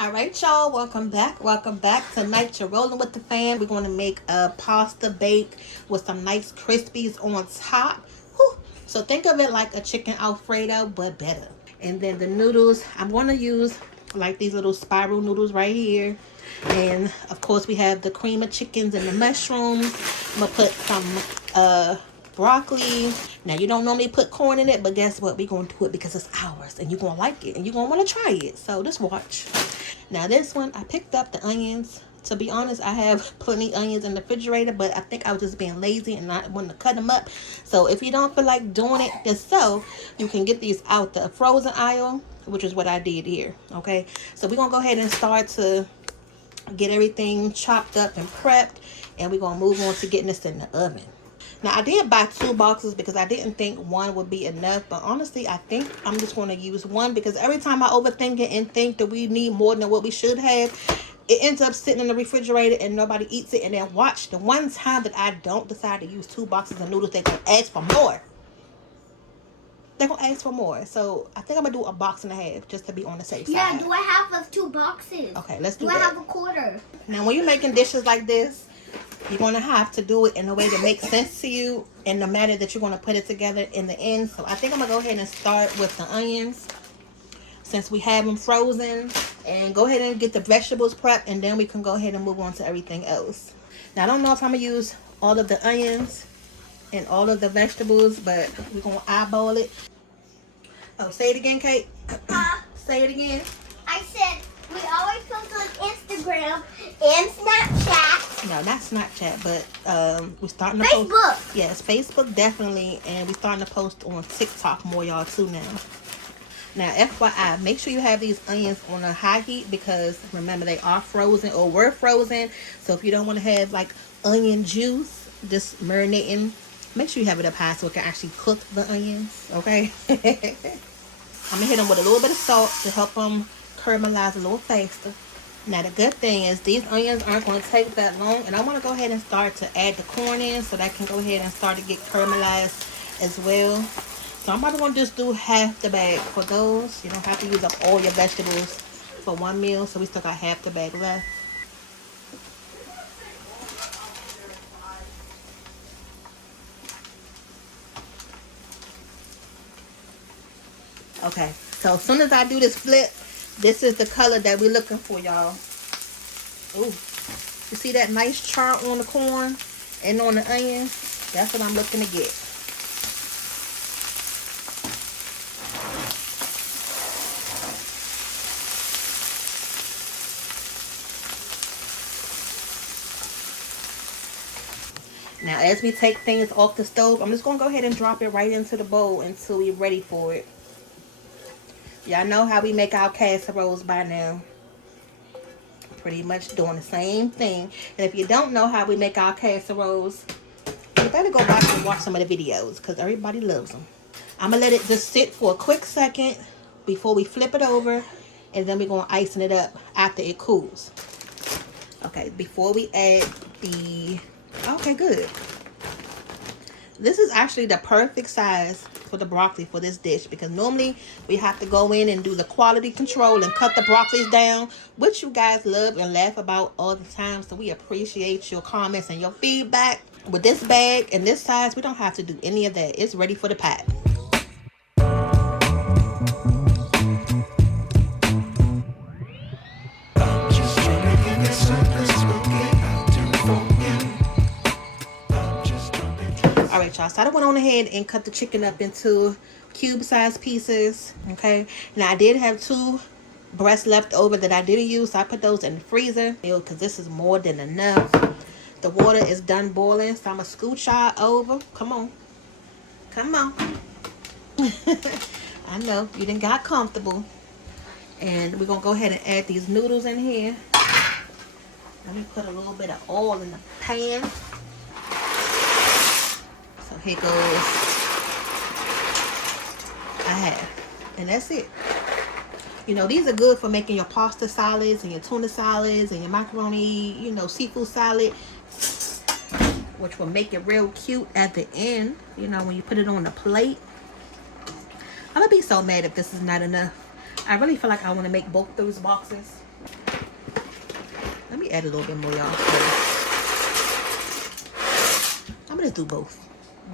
All right, y'all, welcome back. Tonight you're rolling with the fam. We're going to make a pasta bake with some nice crispies on top. Whew. So think of it like a chicken alfredo, but better. And then the noodles, I'm going to use like these little spiral noodles right here. And of course we have the cream of chickens and the mushrooms. I'm going to put some broccoli. Now you don't normally put corn in it, but guess what? We're going to do it because it's ours and you're going to like it and you're going to want to try it. So just watch. Now this one, I picked up the onions. To be honest, I have plenty of onions in the refrigerator, but I think I was just being lazy and not wanting to cut them up. So if you don't feel like doing it yourself, you can get these out the frozen aisle, which is what I did here. Okay, so we're going to go ahead and start to get everything chopped up and prepped, and we're going to move on to getting this in the oven. Now, I did buy 2 boxes because I didn't think one would be enough. But honestly, I think I'm just going to use one because every time I overthink it and think that we need more than what we should have, it ends up sitting in the refrigerator and nobody eats it. And then watch, the one time that I don't decide to use 2 boxes of noodles, they're going to ask for more. They're going to ask for more. So I think I'm going to do a box and a half just to be on the safe side. Yeah, do I have of 2 boxes? Okay, let's do that. Do I have a quarter? Now, when you're making dishes like this, you're going to have to do it in a way that makes sense to you in the manner that you're going to put it together in the end. So I think I'm going to go ahead and start with the onions since we have them frozen. And go ahead and get the vegetables prepped, and then we can go ahead and move on to everything else. Now, I don't know if I'm going to use all of the onions and all of the vegetables, but we're going to eyeball it. Oh, say it again, Kate. Say it again. I said we always post on Instagram and Snapchat. No, not Snapchat, but we're starting to Facebook. post. Yes, Facebook definitely, and we're starting to post on TikTok more, y'all, too now. Now, FYI, make sure you have these onions on a high heat because remember they are frozen or were frozen. So if you don't want to have like onion juice just marinating, make sure you have it up high so it can actually cook the onions. Okay. I'm gonna hit them with a little bit of salt to help them caramelize a little faster. Now the good thing is these onions aren't going to take that long, and I want to go ahead and start to add the corn in so that can go ahead and start to get caramelized as well. So I'm probably going to just do half the bag for those. You don't have to use up all your vegetables for one meal, so we still got half the bag left. Okay, so as soon as I do this flip, this is the color that we're looking for, y'all. Ooh, you see that nice char on the corn and on the onion? That's what I'm looking to get. Now, as we take things off the stove, I'm just going to go ahead and drop it right into the bowl until we're ready for it. Y'all know how we make our casseroles by now. Pretty much doing the same thing. And if you don't know how we make our casseroles, you better go back and watch some of the videos because everybody loves them. I'm going to let it just sit for a quick second before we flip it over. And then we're going to icing it up after it cools. Okay, before we add the... Okay, good. This is actually the perfect size for the broccoli for this dish because normally we have to go in and do the quality control and cut the broccolis down, which you guys love and laugh about all the time. So we appreciate your comments and your feedback. With this bag and this size, we don't have to do any of that. It's ready for the pot. Alright, y'all, so I went on ahead and cut the chicken up into cube-sized pieces, okay? Now, I did have 2 breasts left over that I didn't use, so I put those in the freezer because this is more than enough. The water is done boiling, so I'm going to scooch y'all over. Come on. Come on. I know, you done got comfortable. And we're going to go ahead and add these noodles in here. Let me put a little bit of oil in the pan. So here goes a half. And that's it. You know, these are good for making your pasta salads and your tuna salads and your macaroni, you know, seafood salad. Which will make it real cute at the end. You know, when you put it on the plate. I'm going to be so mad if this is not enough. I really feel like I want to make both those boxes. Let me add a little bit more, y'all. I'm gonna do both.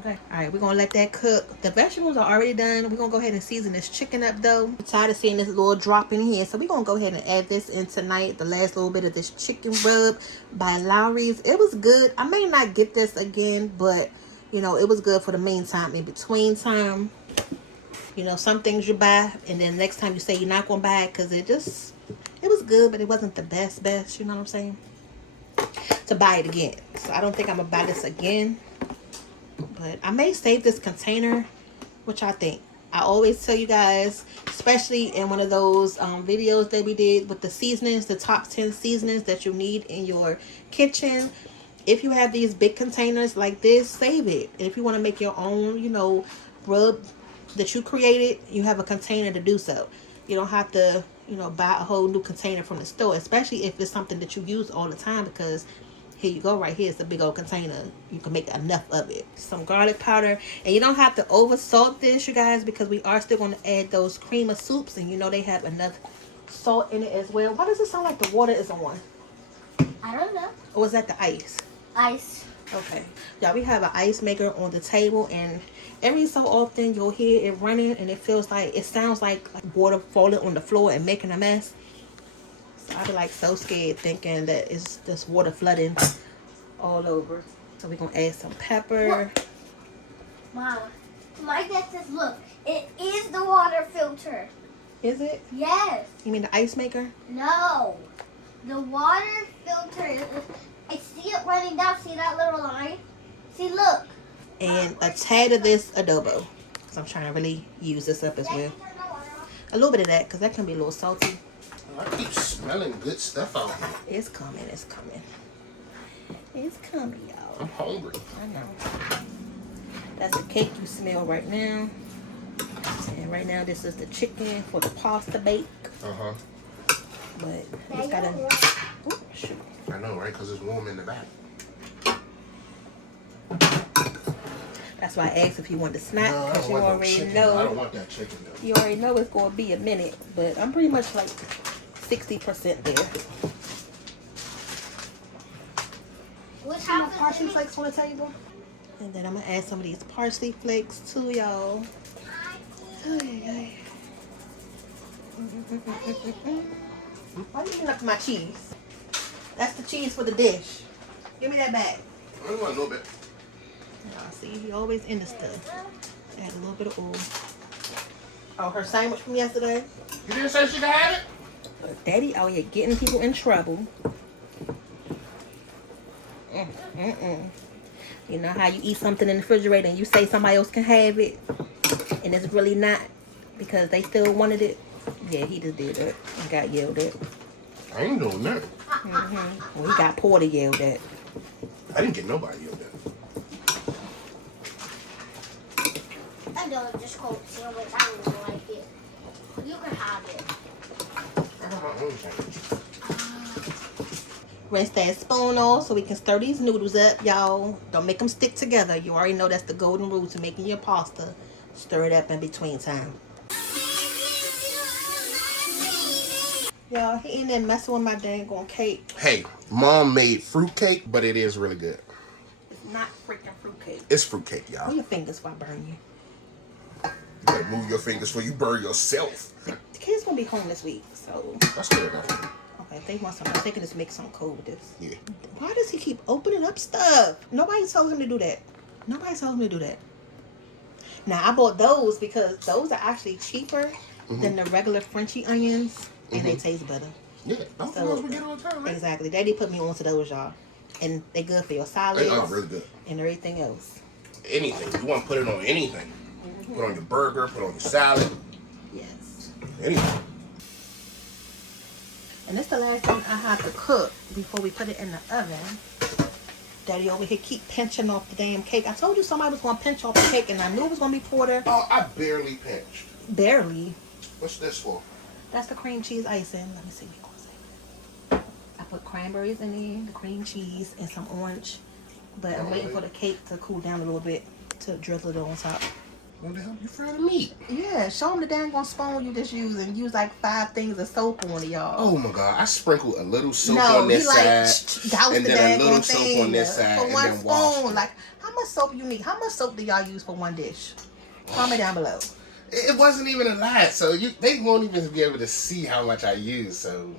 Okay. All right, we're gonna let that cook. The vegetables are already done. We're gonna go ahead and season this chicken up though. I'm tired of seeing this little drop in here, so we're gonna go ahead and add this in tonight. The last little bit of this chicken rub by Lowry's. It was good. I may not get this again, but you know, it was good for the meantime. In between time, you know, some things you buy and then next time you say you're not gonna buy it because it was good, but it wasn't the best, you know what I'm saying? To buy it again. So I don't think I'm gonna buy this again. But I may save this container. What y'all think? I always tell you guys, especially in one of those videos that we did with the seasonings, the top 10 seasonings that you need in your kitchen. If you have these big containers like this, save it. And if you want to make your own, you know, rub that you created, you have a container to do so. You don't have to, you know, buy a whole new container from the store, especially if it's something that you use all the time, because here you go, right here. It's a big old container. You can make enough of it. Some garlic powder. And you don't have to over salt this, you guys, because we are still going to add those cream of soups. And you know they have enough salt in it as well. Why does it sound like the water is on? I don't know. Or was that the ice? Ice. Okay. Y'all, we have an ice maker on the table. And every so often you'll hear it running. And it sounds like water falling on the floor and making a mess. So I be like so scared thinking that it's just water flooding all over. So we're going to add some pepper. Look. Mom, my dad says, look, it is the water filter. Is it? Yes. You mean the ice maker? No. The water filter, I see it running down. See that little line? See, look. And a tad of this adobo. Because I'm trying to really use this up as well. A little bit of that because that can be a little salty. I keep smelling good stuff out here. It's coming. It's coming. It's coming, y'all. I'm hungry. I know. That's the cake you smell right now. And right now, this is the chicken for the pasta bake. Uh-huh. But it's got to... Oh, shoot. I know, right? Because it's warm in the back. That's why I asked if you wanted to snack. No, I Because don't you want no already chicken. know. I don't want that chicken, though. You already know it's going to be a minute. But I'm pretty much like 60% there. What's See my parsley flakes on the table? And then I'm going to add some of these parsley flakes too, y'all. Why are you eating up my cheese? That's the cheese for the dish. Give me that back. I don't want a little bit. Y'all see, he always in the stuff. Add a little bit of oil. Oh, her sandwich from yesterday. You didn't say she could have it? But Daddy out here getting people in trouble. You know how you eat something in the refrigerator and you say somebody else can have it, and it's really not because they still wanted it? Yeah, he just did that and got yelled at. I ain't doing that. Well, he got Porter yelled at. I didn't get nobody yelled at. I don't just call it sandwich. I don't like it. You can have it. I got my own sandwich. Rinse that spoon off so we can stir these noodles up, y'all. Don't make them stick together. You already know that's the golden rule to making your pasta. Stir it up in between time. Y'all, he in there messing with my dang on cake. Hey, Mom made fruit cake, but it is really good. It's not freaking fruitcake. It's fruit cake, y'all. Move your fingers before I burn you. You better move your fingers before you burn yourself. The kid's gonna be home this week, so That's good enough. okay. If they want something, they can just make something cold with this. Yeah. Why does he keep opening up stuff? Nobody told him to do that. Nobody told him to do that. Now I bought those because those are actually cheaper than the regular Frenchy onions, and they taste better. Yeah, those the ones we get all the time, right? Exactly. Daddy put me onto those, y'all, and they good for your salads. They are really good. And everything else. Anything. You want to put it on anything. Put it on your burger, put it on your salad, Yes. anything. And this the last thing I have to cook before we put it in the oven. Daddy over here keep pinching off the damn cake. I told you somebody was going to pinch off the cake, and I knew it was going to be Porter. Oh, I barely pinched. Barely. What's this for? That's the cream cheese icing. Let me see what it's going to say. I put cranberries in there, the cream cheese, and some orange. But I'm waiting for the cake to cool down a little bit to drizzle it on top. What the hell you fry the meat? Yeah, show them the dang on spoon you just used and use like 5 things of soap on it, y'all. Oh my God, I sprinkle a little soap No, on this he like side, douse and the then a dang little on soap thing on this side, for and one then wash spoon. it. Like, how much soap you need? How much soap do y'all use for one dish? Comment down below. It wasn't even a lot, so they won't even be able to see how much I use. So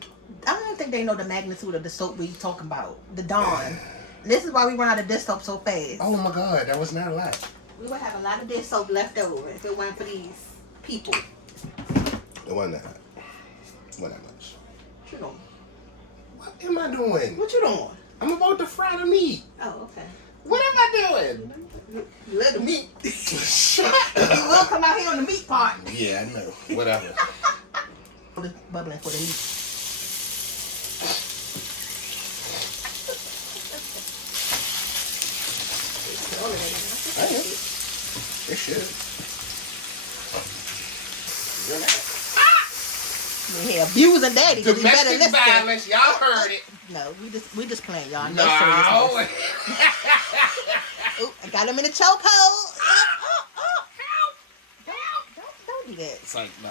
I don't even think they know the magnitude of the soap we talking about. The Dawn. This is why we run out of dish soap so fast. oh my God, that was not a lot. We would have a lot of dish soap left over if it weren't for these people. It wasn't that hot. It wasn't that much. What you doing? What am I doing? What you doing? I'm about to fry the meat. Oh, okay. What am I doing? You let the meat. Shut You up. will come out here on the meat part. Yeah, I know. Whatever. Bubbling for the heat. I am. It should. You're not. We here abusing daddy. 'Cause he better Domestic listen. violence. Y'all heard it. No, we just playing, y'all. No. seriousness. Ooh, I got him in a chokehold. Don't do that. It's like, nah.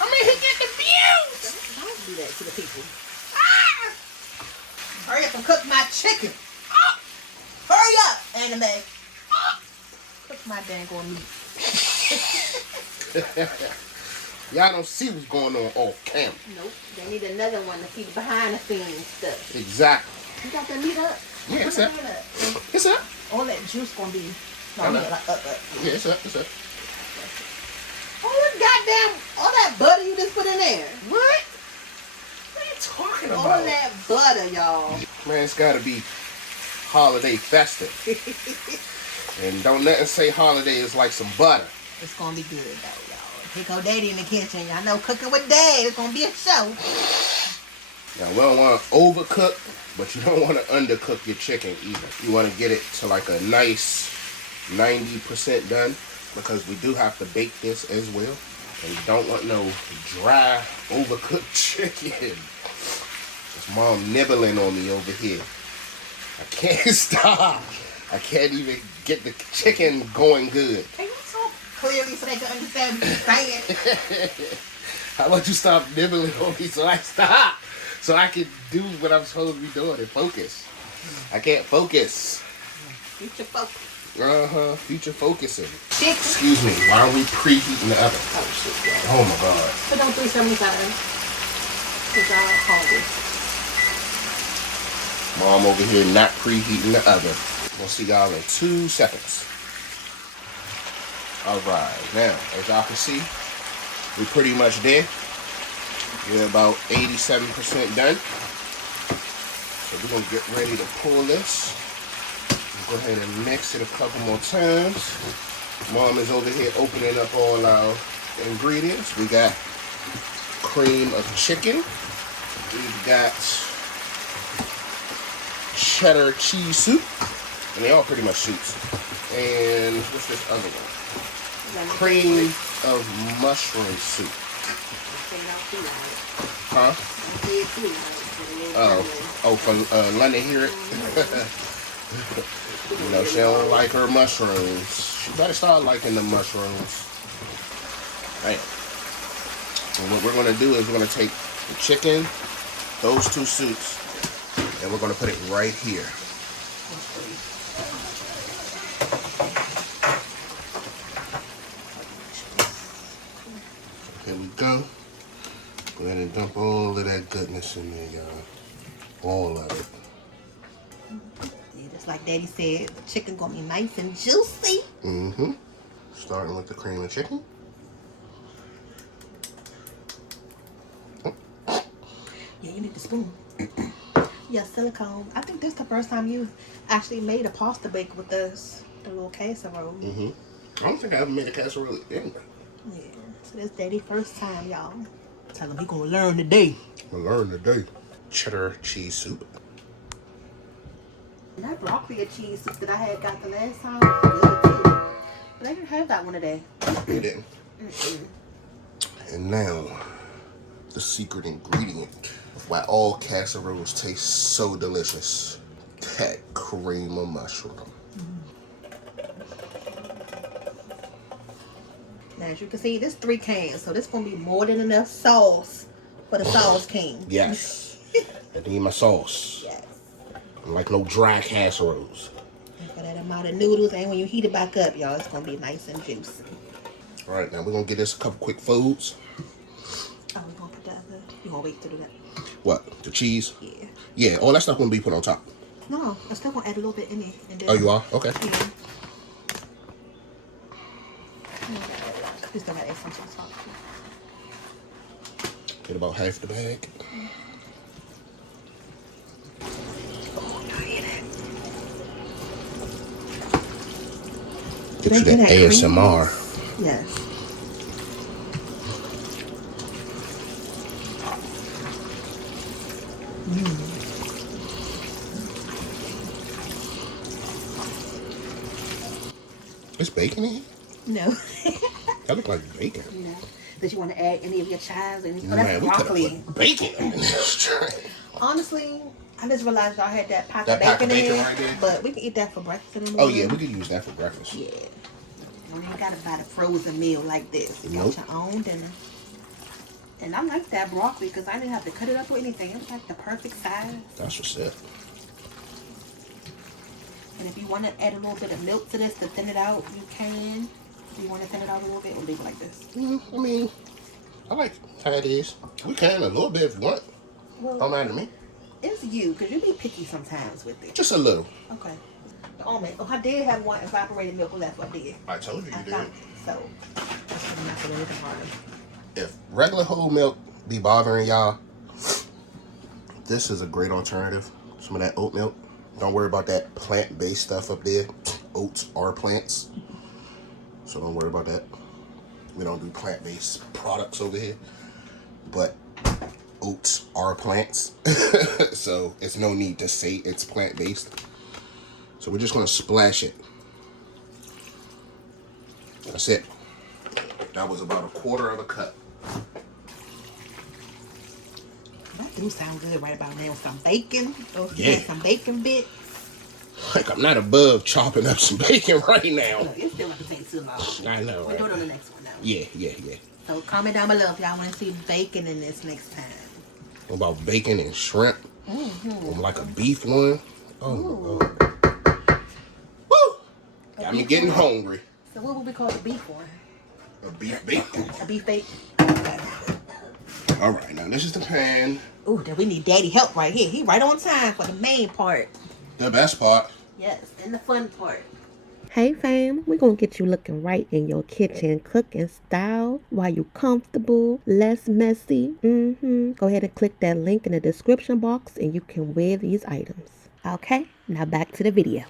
I mean, he get the views. Don't do that to the people. Hurry up and cook my chicken. Hurry up, anime. Cook my dang on meat. Y'all don't see what's going on off camera. Nope. They need another one to see the behind the scenes stuff. Exactly. You got that meat up? Yeah, it's Put up. the pan up. It's up. All that juice gonna be. No, I know. yeah, like up. Yeah, it's up. It's up. All that goddamn, all that butter you just put in there. What? What are you talking about? All that butter, y'all. Man, it's gotta be holiday festive. And don't nothing say holiday is like some butter. It's gonna be good though, y'all. Here go Daddy in the kitchen. Y'all know cooking with Dad. It's gonna be a show. Now, we don't want to overcook, but you don't want to undercook your chicken either. You want to get it to like a nice 90% done, because we do have to bake this as well. And you don't want no dry, overcooked chicken. It's Mom nibbling on me over here. I can't stop. I can't even get the chicken going good. Can you talk clearly so they can understand what you're saying? How about you stop nibbling on me so I stop? So I can do what I'm supposed to be doing and focus. I can't focus. Future focus. Future focusing. Chicken. Excuse me, why are we preheating the oven? Oh shit, yeah. Oh my God. Put on 375. Cause I'm hungry. Mom over here not preheating the oven. We'll see y'all in 2 seconds. Alright, now, as y'all can see, we're pretty much there. We're about 87% done. So we're going to get ready to pull this. Go ahead and mix it a couple more times. Mom is over here opening up all our ingredients. We got cream of chicken. We've got cheddar cheese soup. And they all pretty much soups. And what's this other one? Cream of mushroom soup. Huh? Oh, for London hear it? You know, she don't like her mushrooms. She better start liking the mushrooms. Right. And what we're going to do is we're going to take the chicken, those 2 soups, and we're going to put it right here. Here we go. Go ahead and dump all of that goodness in there, y'all. All of it. Yeah, just like Daddy said, the chicken gonna be nice and juicy. Mm-hmm. Starting with the cream of chicken. Yeah, you need the spoon. Yeah, silicone. I think this is the first time you actually made a pasta bake with this, the little casserole. Mm-hmm. I don't think I ever made a casserole anyway. Yeah, so this Daddy's first time, y'all. Tell him he gonna learn today. I'll learn today. Cheddar cheese soup. And that broccoli and cheese soup that I had got the last time was good too. But I didn't have that one today. You didn't. And now, the secret ingredient. Why all casseroles taste so delicious. That cream of mushroom. As you can see, this 3 cans, so this gonna be more than enough sauce for the sauce king. Yes. I need my sauce. Yes. I don't like no dry casseroles. And for that amount of noodles, and when you heat it back up, y'all, it's gonna be nice and juicy. All right, now we're gonna get this a couple quick foods. Oh, we're gonna put that other. You gonna wait to do that? What? The cheese? Yeah. Yeah, all that stuff gonna be put on top. No, I'm still gonna add a little bit in it. And then, Oh, you are? Okay. Yeah. We still gotta add some sauce. Get about half the bag. Oh, y'all hear that? Get you that ASMR. Yes. It's bacon in here? No. That look like bacon. No. Did you want to add any of your chives? Oh, Man, that's we could broccoli. have put bacon in this tray. Honestly, I just realized y'all had that pack That of pack bacon of bacon in, right there? but we can eat that for breakfast in the Oh morning. yeah, we could use that for breakfast. Yeah. You ain't gotta buy the frozen meal like this. You Nope. got your own dinner. And I like that broccoli because I didn't have to cut it up or anything. It was like the perfect size. That's what's up. And if you want to add a little bit of milk to this to thin it out, you can. If you want to thin it out a little bit, or leave it like this. I mean, I like how it is. We can a little bit if you want. Well, Don't matter to me. it's you, because you be picky sometimes with it. Just a little. Okay. The almond. Oh, I did have one evaporated milk left up there. I told you I you did. found it. So, that's gonna make it a little harder. If regular whole milk be bothering y'all, this is a great alternative. Some of that oat milk. Don't worry about that plant-based stuff up there. Oats are plants. So don't worry about that. We don't do plant-based products over here. But oats are plants. So it's no need to say it's plant-based. So we're just going to splash it. That's it. That was about 1/4 cup. That do sound good right about now. Some bacon. Oh, Yeah. Some bacon bits. Like, I'm not above chopping up some bacon right now. Look, it still doesn't take too long. I know, We'll do it right? on the next one now. Yeah. So comment down below if y'all want to see bacon in this next time. What about bacon and shrimp? Like a beef one? Oh, my God. Woo! Got me getting hungry. So what would we call the beef one? A beef bacon. A beef bacon? All right, now this is the pan. Ooh, then we need daddy help right here. He right on time for the main part. The best part. Yes, and the fun part. Hey fam, we're gonna get you looking right in your kitchen cooking style while you comfortable, less messy. Go ahead and click that link in the description box and you can wear these items. Okay, now back to the video.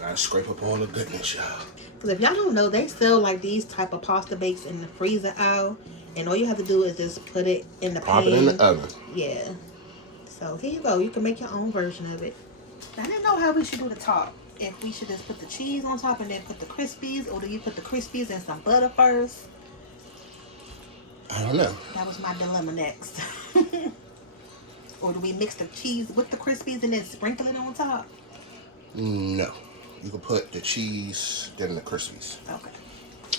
Gotta scrape up all the goodness, y'all. Because if y'all don't know, they sell like these type of pasta bakes in the freezer aisle. And all you have to do is just put it in the pan. Pop it in the oven. Yeah. So here you go. You can make your own version of it. I didn't know how we should do the top. If we should just put the cheese on top and then put the Crispies, or do you put the Crispies and some butter first? I don't know. That was my dilemma next. Or do we mix the cheese with the Crispies and then sprinkle it on top? No. You can put the cheese, then the Crispies. Okay.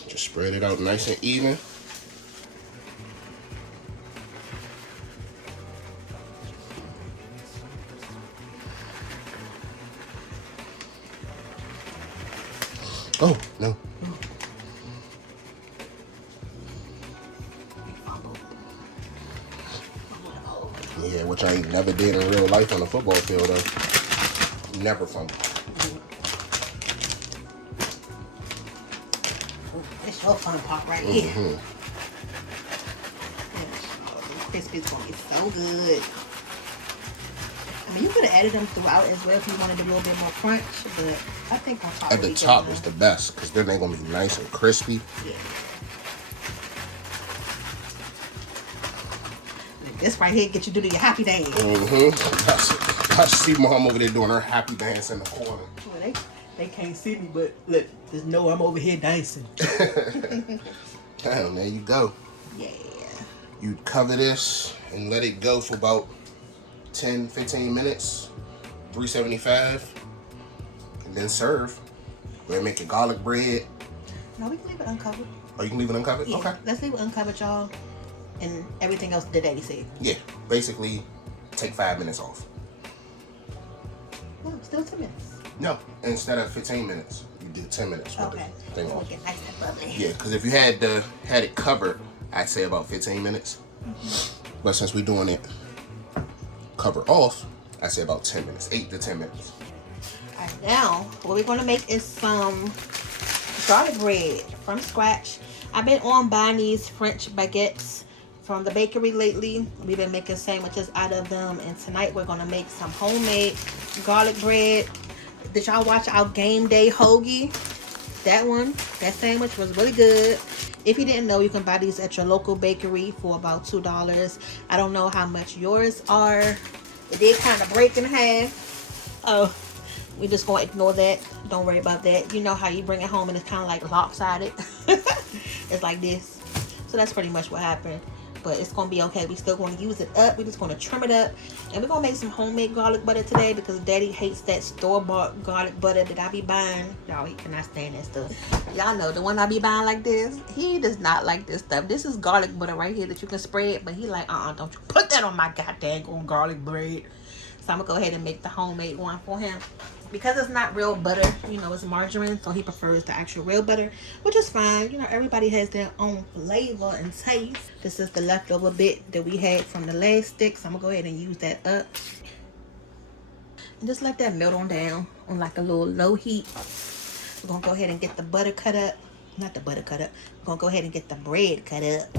Just spread it out nice and even. Oh, no. Yeah, which I ain't never did in real life on the football field, though. Never fumbled. It's your fun part right here. This Crispies gonna be so good. I mean, you could have added them throughout as well if you wanted a little bit more crunch, but I think on top. At the top was the best, because then they're going to be nice and crispy. Yeah. This right here get you to do your happy dance. I see Mom over there doing her happy dance in the corner. Well, they can't see me, but look, just know I'm over here dancing. Damn, there you go. Yeah. You cover this and let it go for about 10-15 minutes, 375, and then serve. Go ahead and make your garlic bread. No, we can leave it uncovered. Oh, you can leave it uncovered? Yeah, Okay. let's leave it uncovered, y'all. And everything else that Daddy said. Yeah, basically take 5 minutes off. Oh, still 10 minutes. No, instead of 15 minutes, you do 10 minutes. Okay. Thing off. Get nice and bubbly. Yeah, because if you had it covered, I'd say about 15 minutes. But since we're doing it cover off, I'd say about 10 minutes, 8 to 10 minutes. All right, now what we're gonna make is some garlic bread from scratch. I've been on buying these French baguettes from the bakery lately. We've been making sandwiches out of them, and tonight we're gonna make some homemade garlic bread. Did y'all watch our game day hoagie? That sandwich was really good. If you didn't know, you can buy these at your local bakery for about $2. I don't know how much yours are. It did kind of break in half. Oh, we just gonna ignore that. Don't worry about that. You know how you bring it home and it's kind of like lopsided. It's like this. So that's pretty much what happened. But it's gonna be okay. We still gonna use it up. We're just gonna trim it up, and we're gonna make some homemade garlic butter today because Daddy hates that store-bought garlic butter that I be buying. Y'all, he cannot stand that stuff. Y'all know the one I be buying like this. He does not like this stuff. This is garlic butter right here that you can spread, but he like, don't you put that on my goddamn garlic bread. So I'm gonna go ahead and make the homemade one for him. Because it's not real butter, you know, it's margarine, so he prefers the actual real butter, which is fine. You know, everybody has their own flavor and taste. This is the leftover bit that we had from the last stick, so I'm gonna go ahead and use that up. And just let that melt on down on like a little low heat. We're gonna go ahead and get the butter cut up. Not the butter cut up. We're gonna go ahead and get the bread cut up.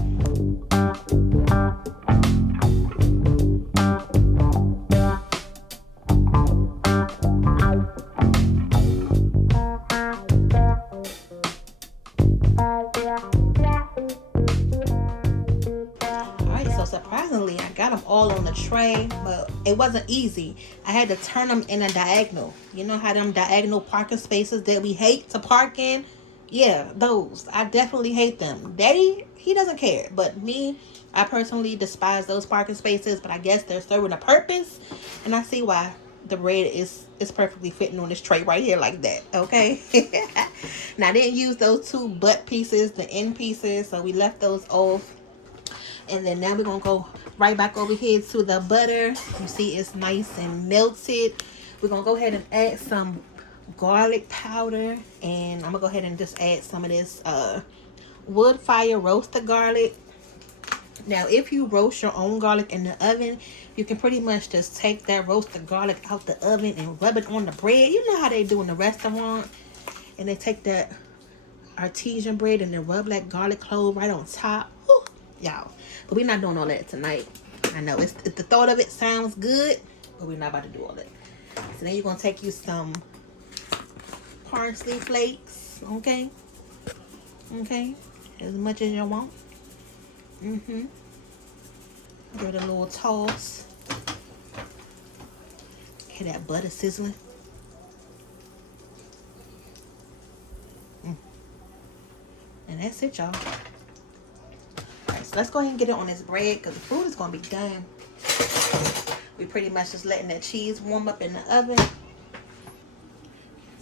Surprisingly, I got them all on the tray, but it wasn't easy. I had to turn them in a diagonal. You know how them diagonal parking spaces that we hate to park in? Yeah, those. I definitely hate them. Daddy, he doesn't care. But me, I personally despise those parking spaces, but I guess they're serving a purpose. And I see why the bread is perfectly fitting on this tray right here like that, okay? Now, I didn't use those two butt pieces, the end pieces, so we left those off. And then now we're going to go right back over here to the butter. You see it's nice and melted. We're going to go ahead and add some garlic powder. And I'm going to go ahead and just add some of this wood fire roasted garlic. Now, if you roast your own garlic in the oven, you can pretty much just take that roasted garlic out the oven and rub it on the bread. You know how they do in the restaurant. And they take that artesian bread and then rub that garlic clove right on top. Whew, y'all. But we're not doing all that tonight. I know it's the thought of it sounds good, but we're not about to do all that. So then you're going to take you some parsley flakes, okay? Okay, as much as you want. Give it a little toss. Hear that butter sizzling? And that's it, y'all. So let's go ahead and get it on this bread because the food is going to be done. We pretty much just letting that cheese warm up in the oven.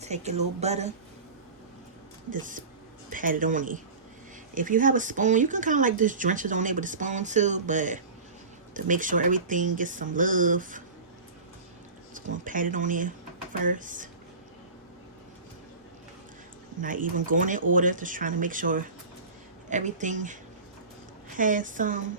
Take your little butter. Just pat it on it. If you have a spoon, you can kind of like just drench it on it with a spoon too. But to make sure everything gets some love, just going to pat it on there first. Not even going in order. Just trying to make sure everything has some.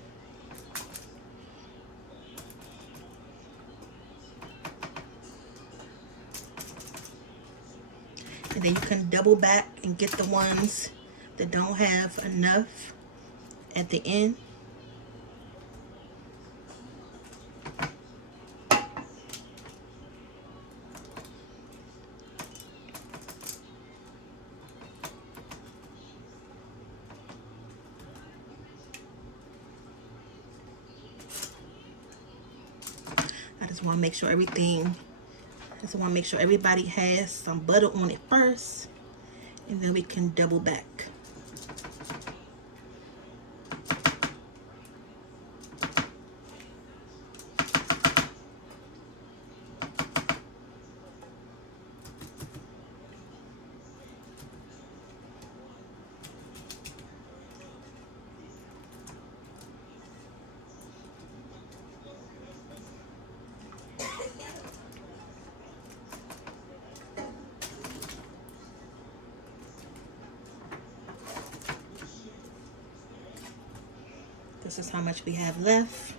And then you can double back and get the ones that don't have enough at the end. I just want to make sure everybody has some butter on it first, and then we can double back. This is how much we have left.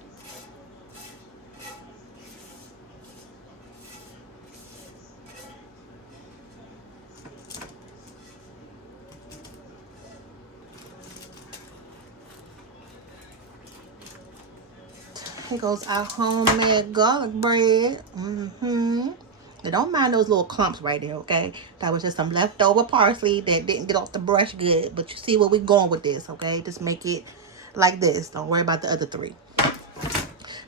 Here goes our homemade garlic bread. You don't mind those little clumps right there, okay? That was just some leftover parsley that didn't get off the brush good. But you see where we're going with this, okay? Just make it like this. Don't worry about the other three.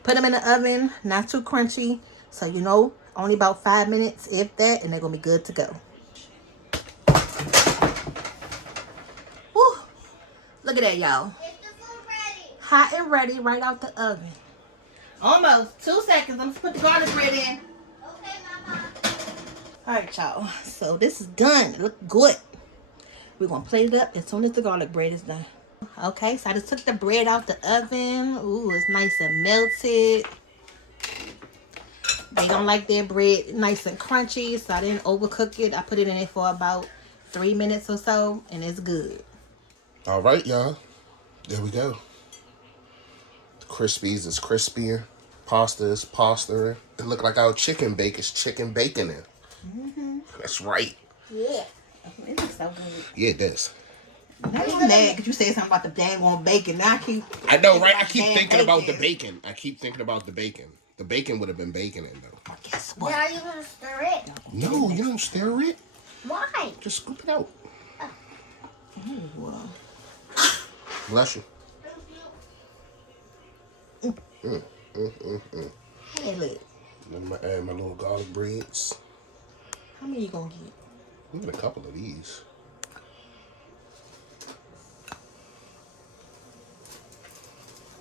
Put them in the oven, not too crunchy. So, you know, only about 5 minutes, if that, and they're going to be good to go. Woo! Look at that, y'all. Is the food ready? Hot and ready right out the oven. Almost 2 seconds. I'm just put the garlic bread in. Okay, Mama. All right, y'all. So this is done. It look good. We're going to plate it up as soon as the garlic bread is done. Okay, so I just took the bread out the oven. Ooh, it's nice and melted. They don't like their bread nice and crunchy, so I didn't overcook it. I put it in it for about 3 minutes or so, and it's good. All right, y'all. There we go. The Crispies is crispier. Pasta is pasta. It look like our chicken bake is chicken bacon in. That's right. Yeah. It looks so good. Yeah, it does. Now you mad because you said something about the dang on bacon. Now I know, right? I keep Damn thinking about the bacon. bacon. I keep thinking about the bacon. The bacon would have been bacon in though. Well, guess what? Now you gonna stir it? No, you don't stir it. Why? Just scoop it out. Ooh, Bless you. hey, look. Then I'm gonna add my little garlic breads. How many you gonna get? I'm gonna get a couple of these.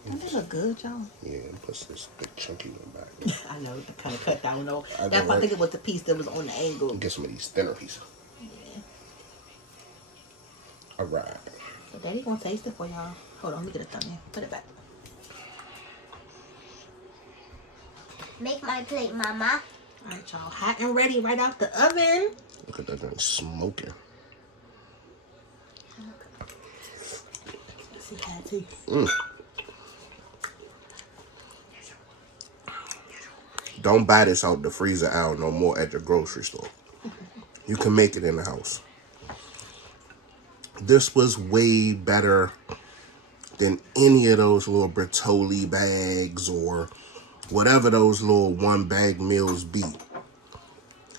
They look good, y'all. Yeah, and put this big chunky one back. I know, the kind of cut down though. I know, That's why I right? think it was the piece that was on the angle. Get some of these thinner pieces. Yeah. All right. So Daddy gonna taste it for y'all. Hold on, let me get a thumbnail. Put it back. Make my plate, Mama. All right, y'all. Hot and ready right out the oven. Look at that thing smoking. Let's see how it tastes. Don't buy this out the freezer aisle no more at the grocery store. You can make it in the house. This was way better than any of those little Bertolli bags or whatever those little one bag meals be.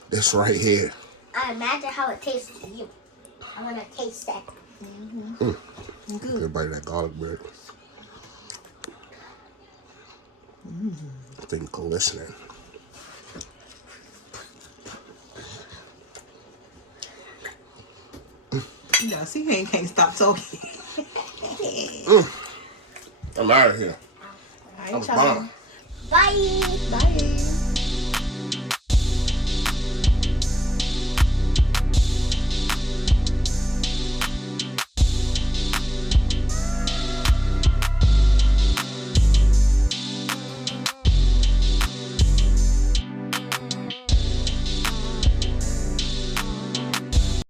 This right here. I imagine how it tastes to you. I want to taste that. Good. Everybody that garlic bread. Thing glistening. Yeah, see, he can't stop talking. I'm out of here. All right, I'm y'all. gone. Bye. Bye.